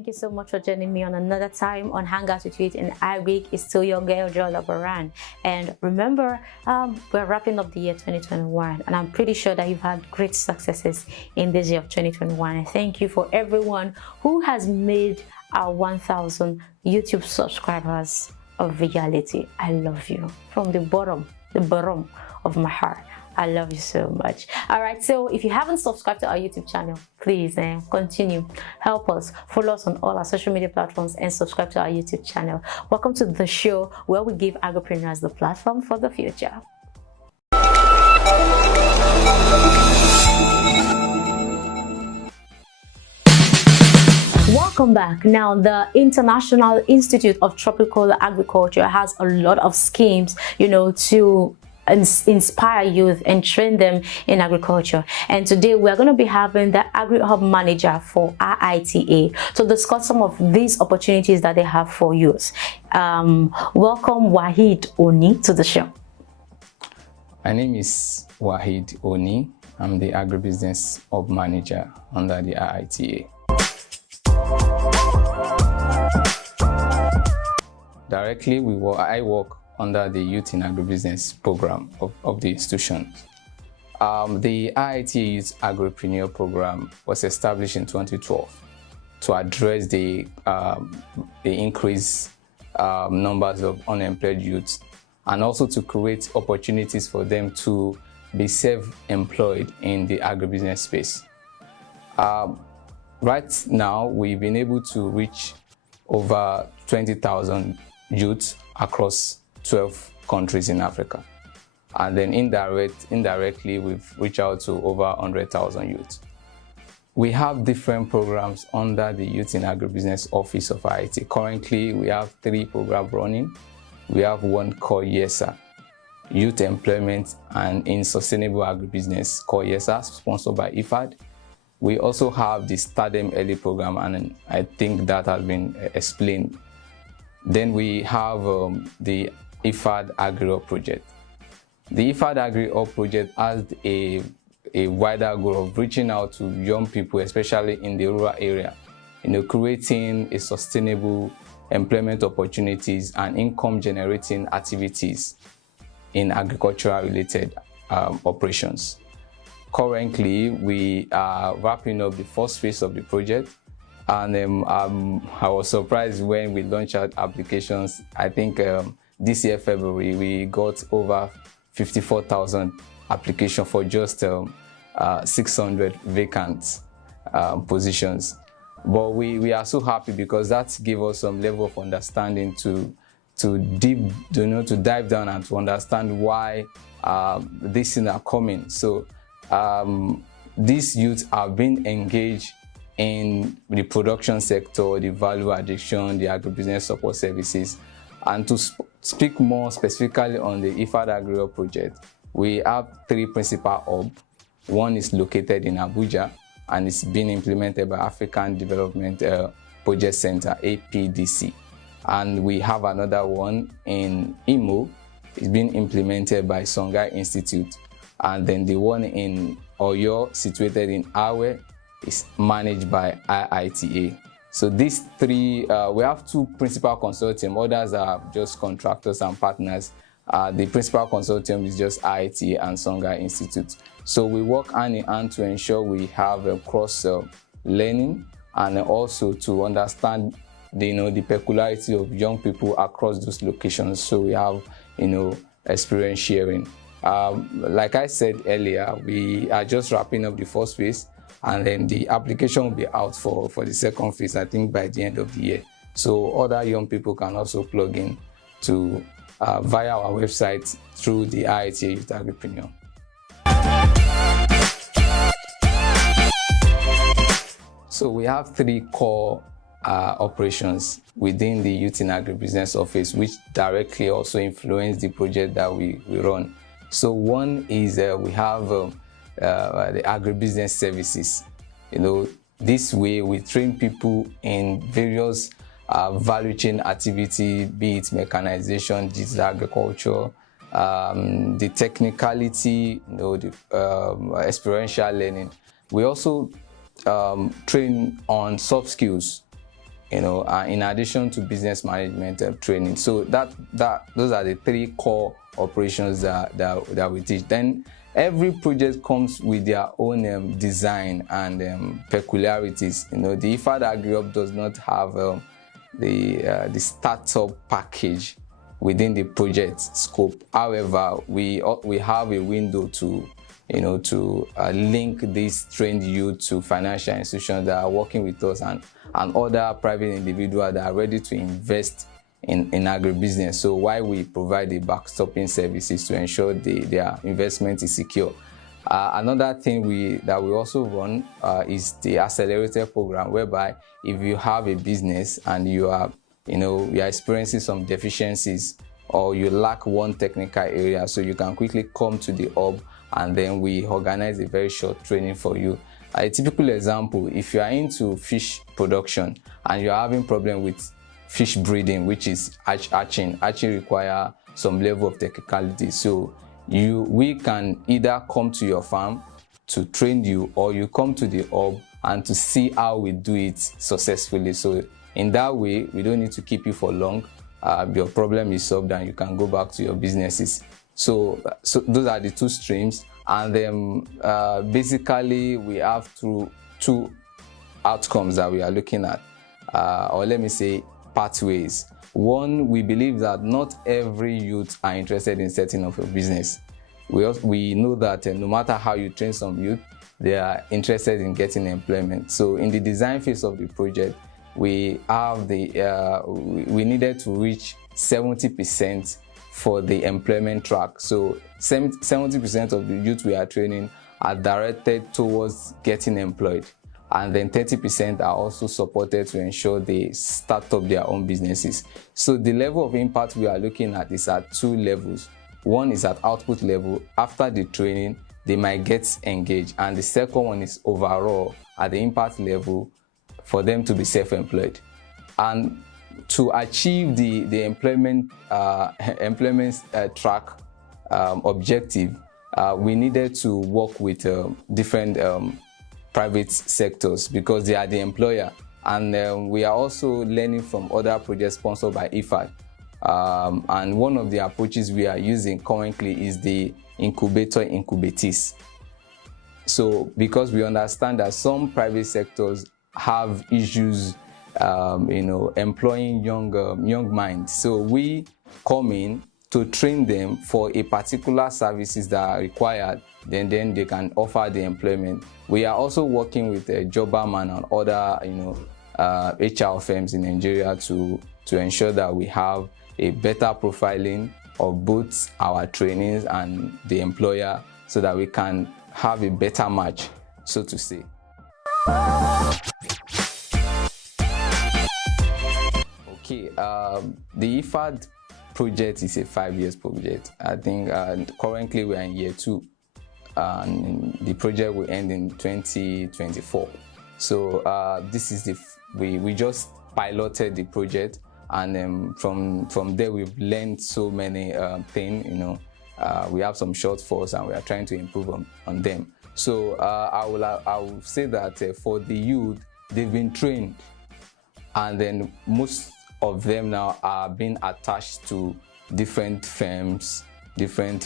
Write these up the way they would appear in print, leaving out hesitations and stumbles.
Thank you so much for joining me on another time on Hangouts with Youth in Agric. It's still your girl, Jola Baran. And remember, we're wrapping up the year 2021, and I'm pretty sure that you've had great successes in this year of 2021. And thank you for everyone who has made our 1,000 YouTube subscribers a reality. I love you from the bottom of my heart. I love you so much. All right, so if you haven't subscribed to our YouTube channel, please continue. Help us. Follow us on all our social media platforms and subscribe to our YouTube channel. Welcome to the show where we give agripreneurs the platform for the future. Welcome back. Now, the International Institute of Tropical Agriculture has a lot of schemes, to inspire youth and train them in agriculture. And today we're going to be having the Agrihub manager for IITA to discuss some of these opportunities that they have for youth. Welcome Waheed Oni to the show. My name is Waheed Oni. I'm the Agribusiness Hub manager under the IITA. Directly, I work under the Youth in Agribusiness program of the institution. The IITA Youth Agripreneur program was established in 2012 to address the increased numbers of unemployed youths, and also to create opportunities for them to be self-employed in the agribusiness space. Right now, we've been able to reach over 20,000 youths across 12 countries in Africa. And then indirectly, we've reached out to over 100,000 youths. We have different programs under the Youth in Agribusiness Office of IITA. Currently, we have 3 programs running. We have one called YESA, Youth Employment and in Sustainable Agribusiness, called YESA, sponsored by IFAD. We also have the Start Them Early program, and I think that has been explained. Then we have the IFAD Agrihub project. The IFAD Agrihub project has a wider goal of reaching out to young people, especially in the rural area, creating a sustainable employment opportunities and income generating activities in agricultural related operations. Currently, we are wrapping up the first phase of the project, and I was surprised when we launched out applications. I think this year, February, we got over 54,000 applications for just 600 vacant positions. But we are so happy because that gave us some level of understanding to dive down and to understand why these things are coming. So these youths have been engaged in the production sector, the value addition, the agribusiness support services. And to speak more specifically on the IFAD Agrihub project, we have 3 principal hubs. One is located in Abuja, and it's being implemented by African Development Project Center, APDC. And we have another one in Imo. It's being implemented by Songhai Institute. And then the one in Oyo, situated in Awe, is managed by IITA. So these 3, we have 2 principal consortium. Others are just contractors and partners. The principal consortium is just IITA and Songhai Institute. So we work hand in hand to ensure we have a cross learning, and also to understand the peculiarity of young people across those locations. So we have experience sharing. Like I said earlier, we are just wrapping up the first phase, and then the application will be out for the second phase, I think, by the end of the year. So other young people can also plug in to via our website through the IITA Youth Agripreneur. So we have 3 core operations within the Youth in Agribusiness Office, which directly also influence the project that we run. So one is we have the agribusiness services. This way we train people in various value chain activity, be it mechanization, digital agriculture, the technicality, the experiential learning. We also train on soft skills, in addition to business management training. So those are the 3 core operations that we teach. Then every project comes with their own design and peculiarities. The IITA Agrihub does not have the startup package within the project scope. However, we have a window to link these trained youth to financial institutions that are working with us and other private individuals that are ready to invest in agribusiness. So while we provide the backstopping services to ensure their investment is secure. Another thing that we also run is the accelerated program, whereby if you have a business and you are experiencing some deficiencies or you lack one technical area, so you can quickly come to the hub and then we organize a very short training for you. A typical example, if you are into fish production and you are having problem with fish breeding, which is hatching require some level of technicality. So we can either come to your farm to train you, or you come to the hub and to see how we do it successfully. So in that way, we don't need to keep you for long. Your problem is solved and you can go back to your businesses. So those are the 2 streams. And then basically we have two outcomes that we are looking at, or let me say pathways. One, we believe that not every youth are interested in setting up a business. We know that no matter how you train some youth, they are interested in getting employment. So in the design phase of the project, we needed to reach 70% for the employment track. So 70% of the youth we are training are directed towards getting employed, and then 30% are also supported to ensure they start up their own businesses. So the level of impact we are looking at is at 2 levels. One is at output level. After the training, they might get engaged, and the second one is overall at the impact level for them to be self-employed. And to achieve the employment track objective, we needed to work with different private sectors because they are the employer, and we are also learning from other projects sponsored by IITA. And one of the approaches we are using currently is the incubatees. So because we understand that some private sectors have issues employing young minds, so we come in to train them for a particular services that are required, then they can offer the employment. We are also working with Jobberman and other HR firms in Nigeria to ensure that we have a better profiling of both our trainees and the employer, so that we can have a better match, so to say. Okay, the IITA project is a 5-year project. I think currently we are in year 2, and the project will end in 2024. So this is we just piloted the project, and from there we've learned so many things. We have some shortfalls and we are trying to improve on them. So I will say that for the youth, they've been trained, and then most of them now are being attached to different firms, different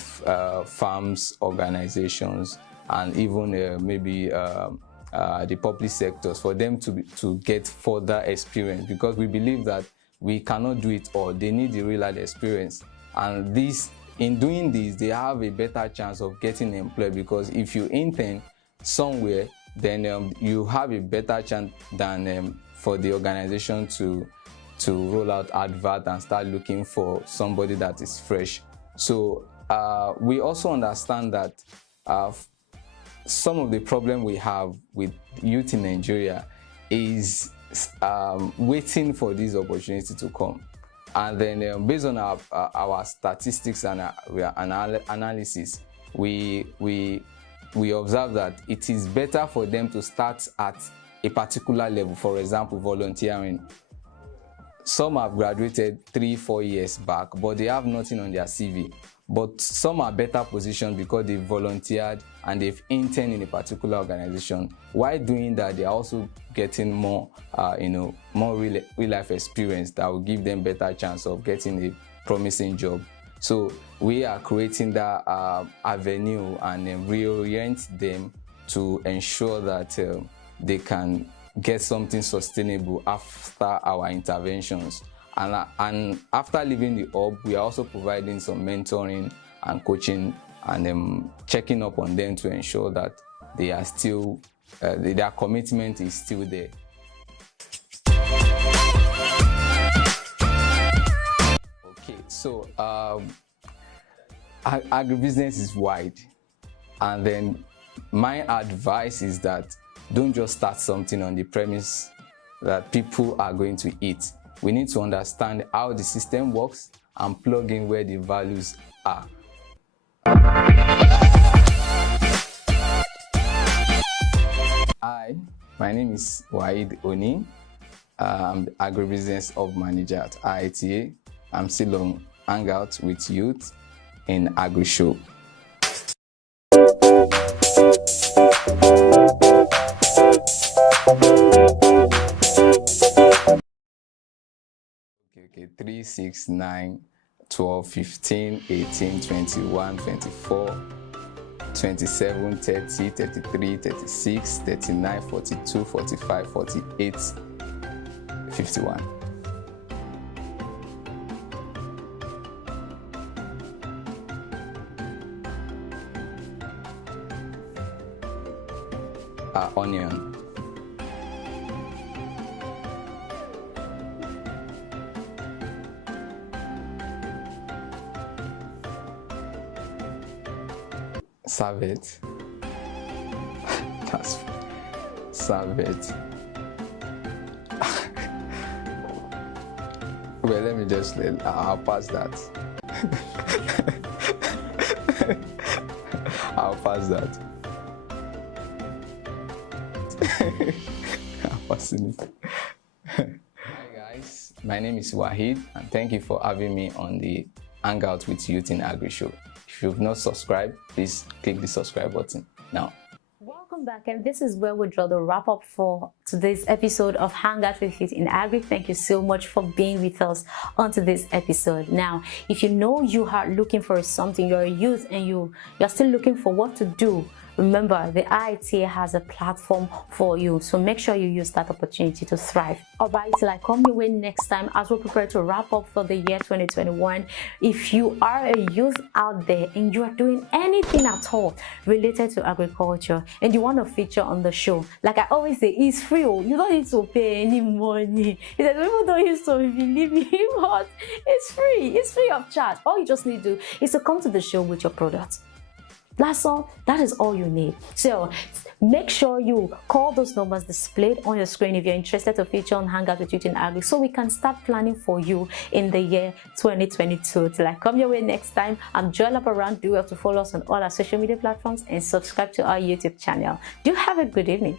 farms, organizations, and even maybe the public sectors, for them to get further experience, because we believe that we cannot do it all. They need the real life experience, and in doing this, they have a better chance of getting employed, because if you intern somewhere, then you have a better chance than for the organization to roll out advert and start looking for somebody that is fresh. So we also understand that some of the problem we have with youth in Nigeria is waiting for this opportunity to come. And then based on our statistics and our analysis, we observe that it is better for them to start at a particular level. For example, volunteering. Some have graduated 3-4 years back, but they have nothing on their CV. but some are better positioned because they volunteered and they've interned in a particular organization. While doing that, they are also getting more, more real life experience that will give them better chance of getting a promising job. So we are creating that avenue and reorient them to ensure that they can get something sustainable after our interventions. And after leaving the hub, we are also providing some mentoring and coaching and checking up on them to ensure that they are still, their commitment is still there. Okay, so agribusiness is wide, and then my advice is that don't just start something on the premise that people are going to eat. We need to understand how the system works and plug in where the values are. Hi, my name is Waheed Oni. I'm the Agribusiness Hub Manager at IITA. I'm still on Hangout with youth in Agrishow. Okay, 3, 6, 9, 12, 15, 18, 21, 24, 27, 30, 33, 36, 39, 42, 45, 48, 51. Onion. Serve it. That's serve it. Well, let me just I'll pass that. I'll pass that. I'm passing it. Hi guys, my name is Waheed, and thank you for having me on the Hangout with Youth in Agrishow. If you've not subscribed, please click the subscribe button now. Welcome back, and this is where we draw the wrap up for today's episode of Hangout with Youth in Agri. Thank you so much for being with us on today's episode. Now, if you know you are looking for something, you're a youth and you're still looking for what to do, remember, the IITA has a platform for you, so make sure you use that opportunity to thrive. Alright, till I come your way next time as we prepare to wrap up for the year 2021. If you are a youth out there and you are doing anything at all related to agriculture and you want to feature on the show, like I always say, it's free. You don't need to pay any money. He said, people don't used to believe me, but it's free. It's free of charge. All you just need to do is to come to the show with your product. That's all. That is all you need. So make sure you call those numbers displayed on your screen if you're interested to feature on Hangout with Youth in Agri, so we can start planning for you in the year 2022. Till I come your way next time, I'm Joy Labaran. Do well to follow us on all our social media platforms and subscribe to our YouTube channel. Do have a good evening.